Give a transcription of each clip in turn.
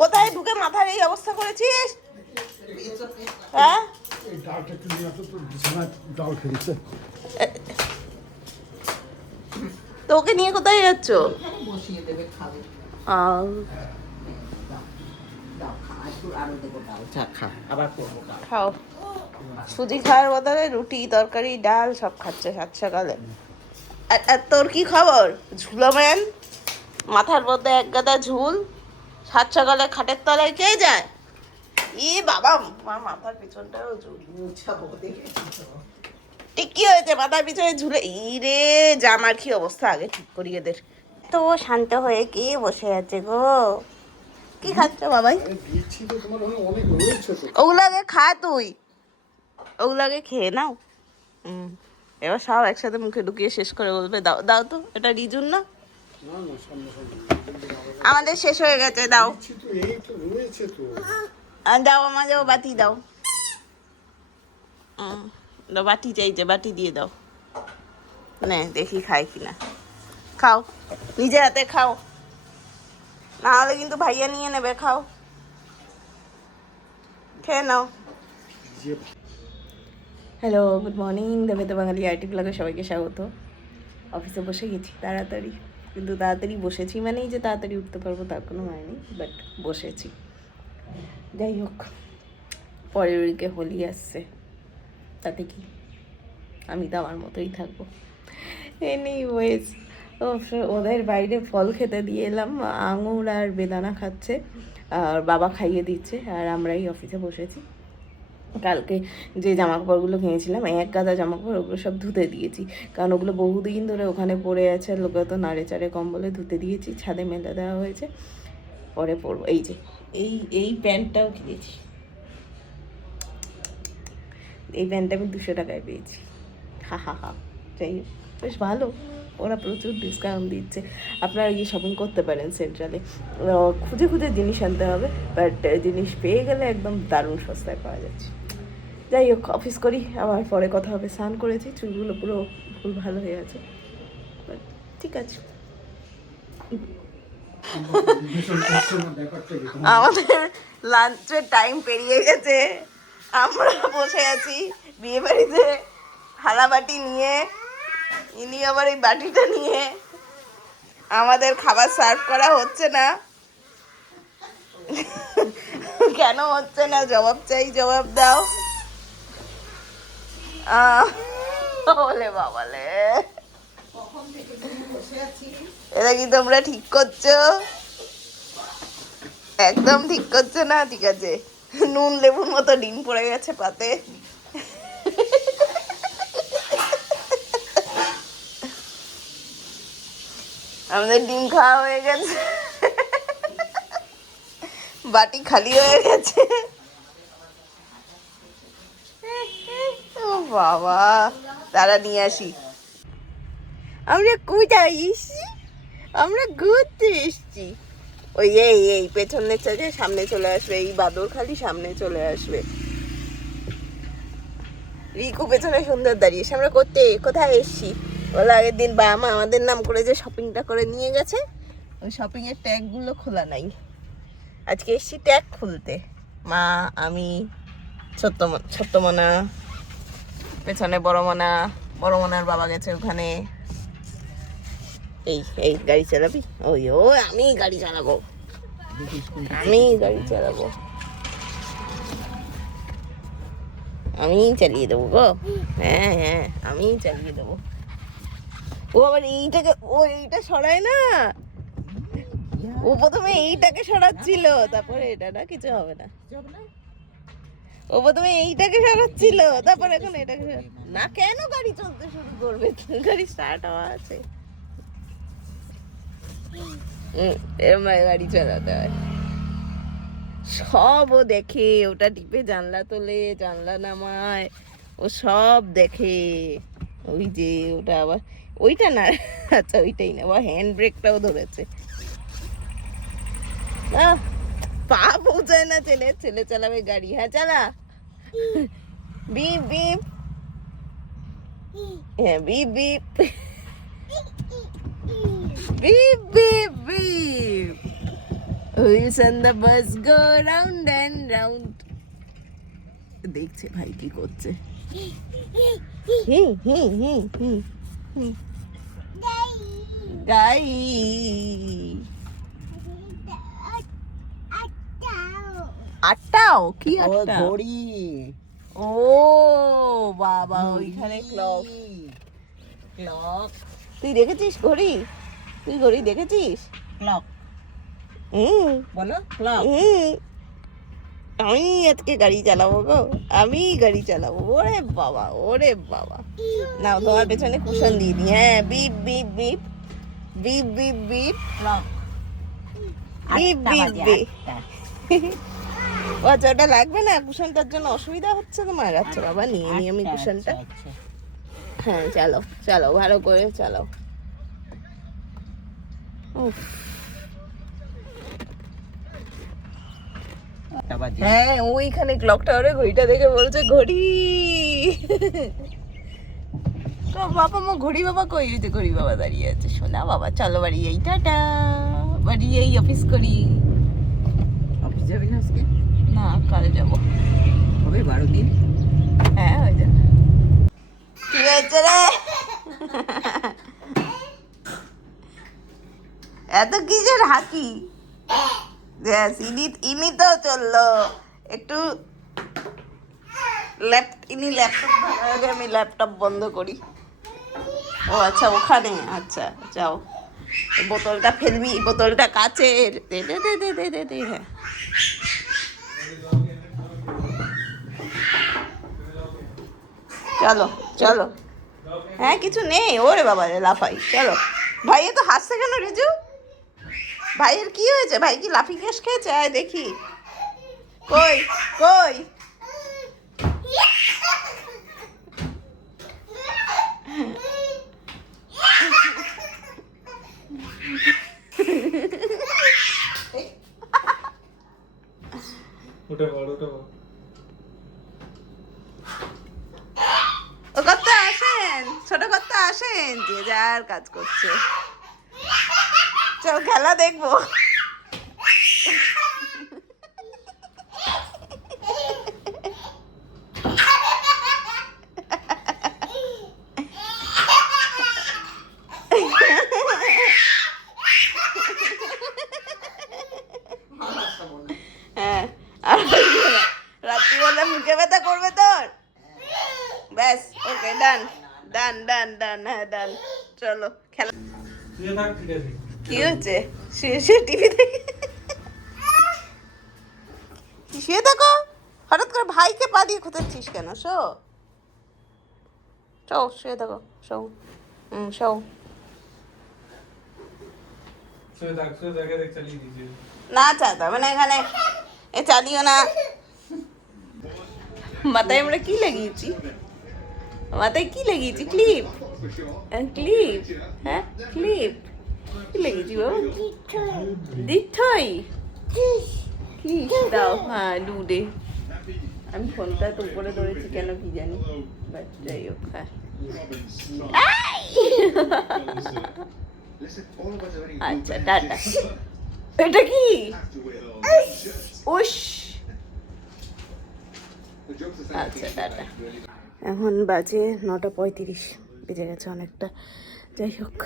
কোথায় ঢুকে মাথার এই অবস্থা করেছিস? হ্যাঁ তো ওকে নিয়ে কোথায় যাচ্ছ? বসিয়ে দেবে, খাবে। আবার করবো। খাও। সুজি খাওয়ার বদলে রুটি তরকারি ডাল সব খাচ্ছে সাত সকালে। আর তোর কি খবর ঝুলোম্যান? মাথার মধ্যে এক গাদা ঝুল, সাত সকালে খাটের তলায় কে যায়? ই বাবা, আমার মাথার পিছনটাও ঝুল। ঠিক কি হয়েছে মাথার পিছনে ঝুলে? ই রে জামার কি অবস্থা, আগে ঠিক করি এদের। তো শান্ত হয়ে কে বসে আছে গো? কি খাচ্ছ বাবাই? ওগুলাকে খা তুই, ওগুলাকে খেয়ে নাও। এবার সব একসাথে মুখে ঢুকিয়ে শেষ করে বলবে দাও দাও তো, এটা রিজুন না? আমাদের শেষ হয়ে গেছে, দাও দাও আমাদেরও বাটি দাও। বাটি চাইছে, বাটি দিয়ে দাও। নে দেখি খাই কিনা। খাও, নিজে হাতে খাও, না হলে কিন্তু ভাইয়া নিয়ে নেবে। খাও, খেয়ে নাও। Hello, good morning. দেবেতে বাঙালি আইটি ব্লগে সবাইকে স্বাগত। অফিসে বসে গেছি তাড়াতাড়ি, কিন্তু তাড়াতাড়ি বসেছি মানেই যে তাড়াতাড়ি উঠতে পারবো তার কোনো মানে নেই, বাট বসেছি। যাই হোক, পরের উইকে হোলি আসছে, তাতে কি, আমি তো আমার মতোই থাকবো। এনিওয়েজ, ওদের বাইরে ফল খেতে দিয়ে এলাম, আঙুর আর বেদানা খাচ্ছে, আর বাবা খাইয়ে দিচ্ছে, আর আমরাই অফিসে বসেছি। কালকে যে জামাকাপড়গুলো কিনেছিলাম, এক গাদা জামাকাপড়, ওগুলো সব ধুতে দিয়েছি, কারণ ওগুলো বহুদিন ধরে ওখানে পড়ে আছে, লোকে তো নাড়ে চাড়ে কম্বলে ধুতে দিয়েছি, ছাদে মেলে দেওয়া হয়েছে, পরে পরবো। এই যে এই প্যান্টটাও কিনেছি, এই প্যান্টটা আমি 200 টাকায় পেয়েছি। হা, যাই হোক, বেশ ভালো, ওরা প্রচুর ডিসকাউন্ট দিচ্ছে। আপনারা গিয়ে শপিং করতে পারেন সেন্ট্রালে, খুঁজে খুঁজে জিনিস আনতে হবে, বাট জিনিস পেয়ে গেলে একদম দারুণ সস্তায় পাওয়া যাচ্ছে। যাই হোক, অফিস করি, আবার পরে কথা হবে। স্নান করেছি, চুলগুলো পুরো ফুল ভালো হয়ে আছে, ঠিক আছে। আমাদের লাঞ্চের টাইম পেরিয়ে গেছে, আমরা বসে আছি বিয়ে বাড়িতে থালা বাটি নিয়ে, ইনি আবার এই বাটিটা নিয়ে। আমাদের খাবার সার্ভ করা হচ্ছে না, কেন হচ্ছে না জবাব চাই, জবাব দাও। বলে বাবালে, এটা কি তোমরা ঠিক করছো? একদম ঠিক করছো না। ঠিক আছে, নুন লেবুর মতো ডিম পড়ে গেছে পাতে। আমাদের ডিম খাওয়া হয়ে গেছে, বাটি খালি হয়ে গেছে। ও বাবা, তারা নিয়ে আসি। আমরা কোথায় এসছি? আমরা ঘুরতে এসছি। ওই এই পেছনের থেকে সামনে চলে আসবে, এই বাদর খালি সামনে চলে আসবে। রিকু পেছনে সুন্দর দাঁড়িয়েছে। আমরা কোথায় এসছি? ওলা আগের দিন বা মা আমাদের নাম করে যে শপিংটা করে নিয়ে গেছে, ওই শপিং এর ট্যাগ গুলো খোলা নাই। আজকে এসছি ট্যাগ খুলতে, মা, আমি, ছোট্ট মনা, পেছনে বড় মনার বাবা গেছে ওখানে। এই গাড়ি চালাবি? আমি গাড়ি চালাবো, আমি চালিয়ে দেবো গো। হ্যাঁ, আমি চালিয়ে দেবো। ও আবার এইটা সরায় না, ও প্রথমে এইটাকে সরাচ্ছিল, তারপরে এটা না, কিছু হবে না। ও প্রথমে এইটাকে সরাচ্ছিল, তারপরে এখন এটাকে না। কেন গাড়ি চলতে শুরু করবে? গাড়ি স্টার্ট হওয়া আছে, এরম গাড়ি চালাতে হয়। সব ও দেখে, ওটা টিপে জানলা তোলে, জানলা নামায়, ও সব দেখে। ওই যে ওটা আবার, ওইটা না, আচ্ছা ওইটাই না, আবার হ্যান্ড ব্রেকটাও ধরেছে। পা পৌঁছায় না, ছেলে চালাবে গাড়ি। হ্যাঁ চালা, বিপ বিপ, হ্যাঁ beep beep, beep beep beep. Wheels on the bus go round and round. দেখছে ভাই কি করছে। গাই আটটাও কি ও আটটা? ঘড়ি। ও বাবা ওইখানে ক্লক। ক্লক। তুই দেখেছিস ঘড়ি? তুই ঘড়ি দেখেছিস? ক্লক হুম বলো ক্লক। হুম। আমি আজকে গাড়ি চালাবো গো, আমি গাড়ি চালাবো। ওরে বাবা ওরে বাবা। নাও তোমার পেছনে কুশন দিয়ে দি। হ্যাঁ beep beep beep beep beep beep clock. Beep beep beep. আচ্ছা ওটা লাগবে না, কুশনটার জন্য অসুবিধা হচ্ছে তোমার? আচ্ছা বাবা নিয়ে নি আমি কুশনটা। হ্যাঁ চালাও চালাও ভালো করে চালাও। উফ। হ্যাঁ ওইখানে ক্লক টাওয়ারে ঘড়িটা দেখে বলছে ঘড়ি। তো বাবা মা ঘড়ি বাবা কই? ওই যে ঘড়ি বাবা দাঁড়িয়ে আছে। শোনা বাবা চলো বাড়ি যাই, টাটা। বাড়ি যাই, অফিস করি। অফিস যাবি না আজকে? না কাল যাবো। হবে 12 দিন। হ্যাঁ হয়ে যাবে। কি হয়েছে রে? এত কিসের হাঁকি? ইনি তো চললো একটু। ল্যাপটপ আমি ল্যাপটপ বন্ধ করি। ও আচ্ছা ওখানে, আচ্ছা যাও। বোতলটা ফেলবি, বোতলটা কাচের। দে দে দে দে দে দে দে। হ্যাঁ চলো চলো। হ্যাঁ কিছু নেই। ওরে বাবা রে লাফাই। চলো ভাইয়ে তো হাসছে কেন রিজু? ভাইয়ের কি হয়েছে? ভাই কি লাফি কেশ খেয়েছে? আয় দেখি। কই কই? ও কর্তা আসেন, ছোট কর্তা আসেন। যে যার কাজ করছে। চল খেলা দেখবো। হ্যাঁ আর রাত্রিবেলা মুখে ব্যথা করবে তোর? ব্যাস ওকে ডান ডান ডান ডান। হ্যাঁ ডান। চলো খেলা। কি হচ্ছে? শুয়ে শুয়ে টিভি দেখে? শুয়ে থাকো। হঠাৎ করে ভাইকে পা দিয়ে খোঁচাচ্ছিস কেন? শো শো শুয়ে থাকো। Show show. না চাইতে হবে না এখানে। এ চালিও না। মাথায় আমরা কি লাগিয়েছি? মাথায় কি লাগিয়েছি? ক্লিপ। ক্লিপ। হ্যাঁ ক্লিপ। কি লাগিয়েছি বাবু? দিঠই। কি দাও? হ্যাঁ লুডে। আমি ফোনটা তো উপরে ধরেছি কেন কি জানি, বাট যাই হোক। হ্যাঁ আচ্ছা টাটা। এটা কি? উশ। আচ্ছা টাটা। এখন বাজে 9:35। বেজে গেছে অনেকটা। যাই হোক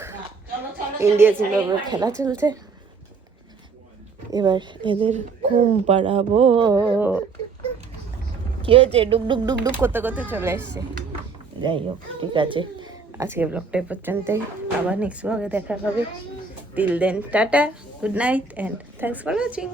ইন্ডিয়া জিম্বাবুয়ে খেলা চলছে। এবার এদের ঘুম পাড়াবো। কি হয়েছে? ডুক ডুক ডুক ডুক করতে করতে চলে এসছে। যাই হোক ঠিক আছে, আজকে ব্লগটা এই পর্যন্তই। আবার নেক্সট ব্লগে দেখা হবে। Till then tata, good night and thanks for watching.